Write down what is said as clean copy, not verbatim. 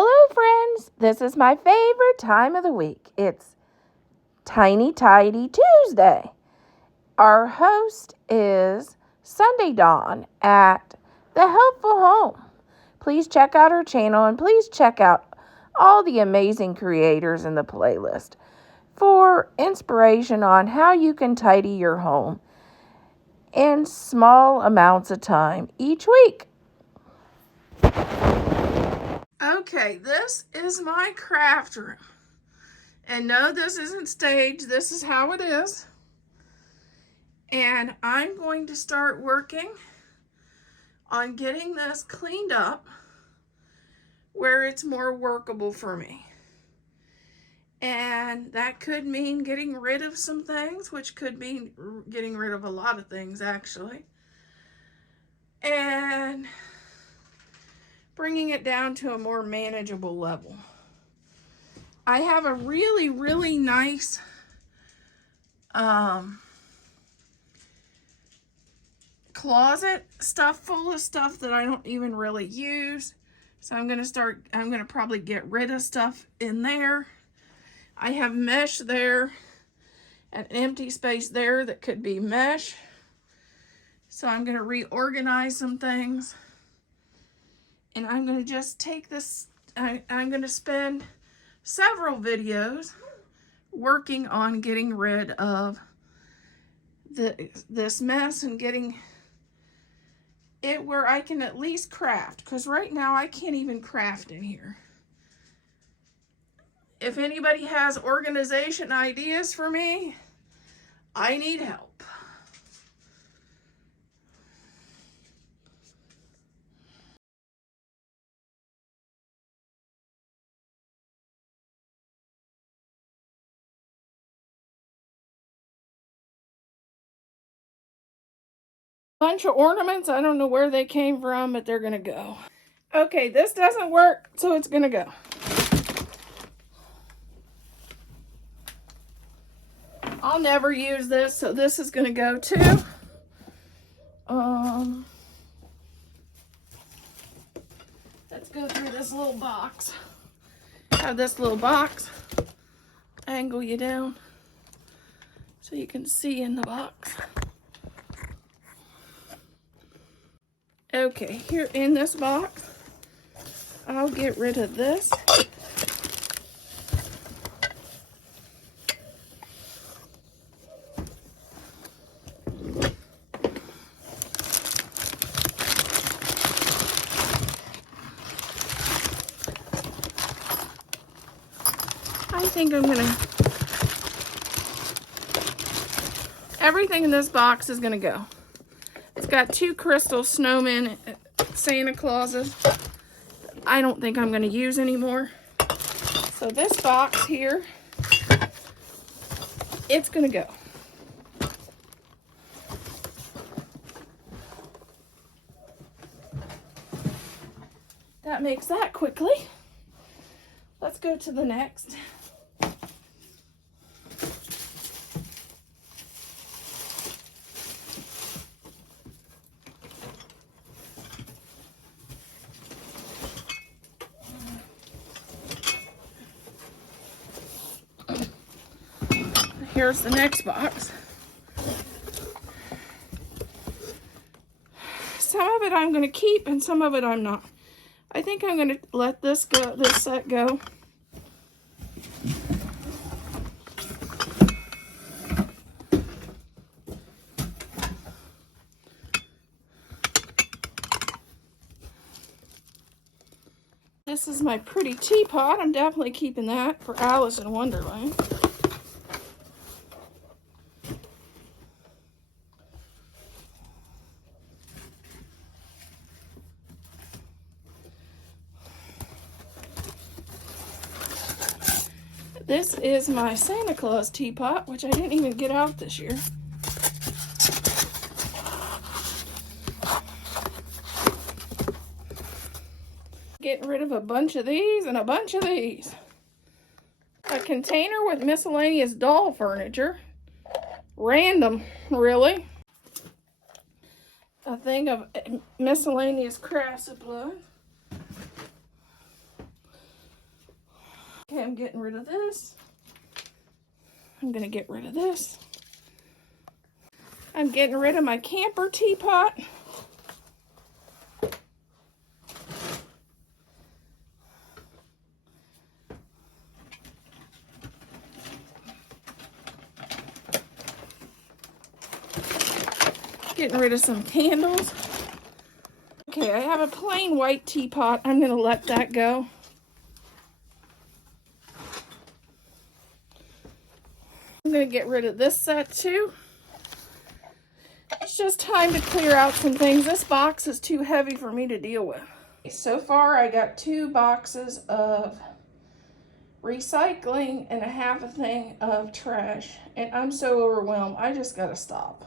Hello, friends. This is my favorite time of the week. It's Tiny Tidy Tuesday. Our host is Sunday Dawn at The Helpful Home. Please check out her channel and please check out all the amazing creators in the playlist for inspiration on how you can tidy your home in small amounts of time each week. Okay, this is my craft room. And no, this isn't staged. This is how it is. And I'm going to start working on getting this cleaned up where it's more workable for me. And that could mean getting rid of some things, which could mean getting rid of a lot of things, actually. And bringing it down to a more manageable level. I have a really, really nice closet stuffed full of stuff that I don't even really use. So I'm going to probably get rid of stuff in there. I have mesh there, an empty space there that could be mesh. So I'm going to reorganize some things. And I'm going to just take this, I'm going to spend several videos working on getting rid of this mess and getting it where I can at least craft, because right now I can't even craft in here. If anybody has organization ideas for me, I need help. Bunch of ornaments. I don't know where they came from, but they're gonna go. Okay, this doesn't work, so it's gonna go. I'll never use this, so this is gonna go too. Let's go through this little box. Have this little box. Angle you down so you can see in the box. Okay, here in this box, I'll get rid of this. I think I'm gonna, everything in this box is gonna go. It's got 2 crystal snowmen, Santa Clauses. I don't think I'm gonna use anymore. So this box here, it's gonna go. That makes that quickly. Let's go to the next. Here's the next box. Some of it I'm going to keep and some of it I'm not. I think I'm going to let this go, this set go. This is my pretty teapot. I'm definitely keeping that for Alice in Wonderland. This is my Santa Claus teapot, which I didn't even get out this year. Getting rid of a bunch of these and a bunch of these. A container with miscellaneous doll furniture. Random, really. A thing of miscellaneous craft supplies. Okay, I'm getting rid of this. I'm gonna get rid of this. I'm getting rid of my camper teapot. Getting rid of some candles. Okay, I have a plain white teapot. I'm gonna let that go. I'm gonna get rid of this set too. It's just time to clear out some things. This box is too heavy for me to deal with. So far, I got 2 boxes of recycling and a half a thing of trash, and I'm so overwhelmed. I just gotta stop.